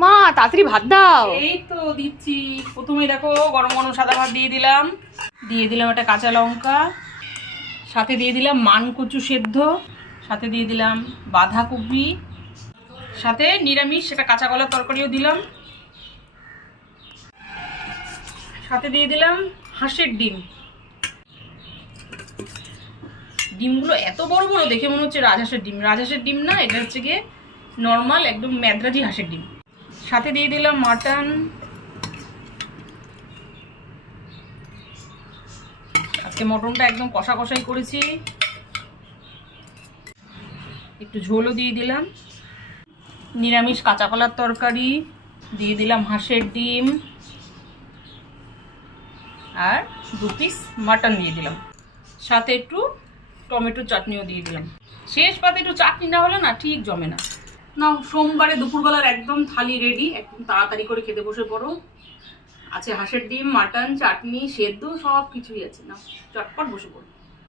মা তাড়াতাড়ি ভাত দাও। এই তো দিচ্ছি। প্রথমে দেখো গরম গরম সাদা ভাত দিয়ে দিলাম একটা কাঁচা লঙ্কা, সাথে দিয়ে দিলাম মানকচু সেদ্ধ, সাথে দিয়ে দিলাম বাঁধাকপি, সাথে নিরামিষ সেটা কাঁচা কলার তরকারিও দিলাম, সাথে দিয়ে দিলাম হাঁসের ডিম। ডিমগুলো এত বড় বড় দেখে মনে হচ্ছে রাজহাঁসের ডিম। রাজহাঁসের ডিম না, এটা হচ্ছে গিয়ে নর্মাল একদম মেদরাজি হাঁসের ডিম। সাথে দিয়ে দিলাম মাটন। আজকে মটনটা একদম কষা কষাই করেছি। একটু ঝোলও দিয়ে দিলাম, নিরামিষ কাঁচা কলার তরকারি দিয়ে দিলাম, হাঁসের ডিম আর 2 পিস মাটন দিয়ে দিলাম, সাথে একটু টমেটো চাটনিও দিয়ে দিলাম। শেষ পাতে একটু চাটনি না হলে না ঠিক জমে না। নাও, সোমবারে দুপুরবেলার একদম থালি রেডি। একদম তাড়াতাড়ি করে খেতে বসে পড়ো। আছে হাঁসের ডিম, মাটন, চাটনি, সেদ্ধ, সব কিছুই আছে। না, চটপট বসে পড়ো।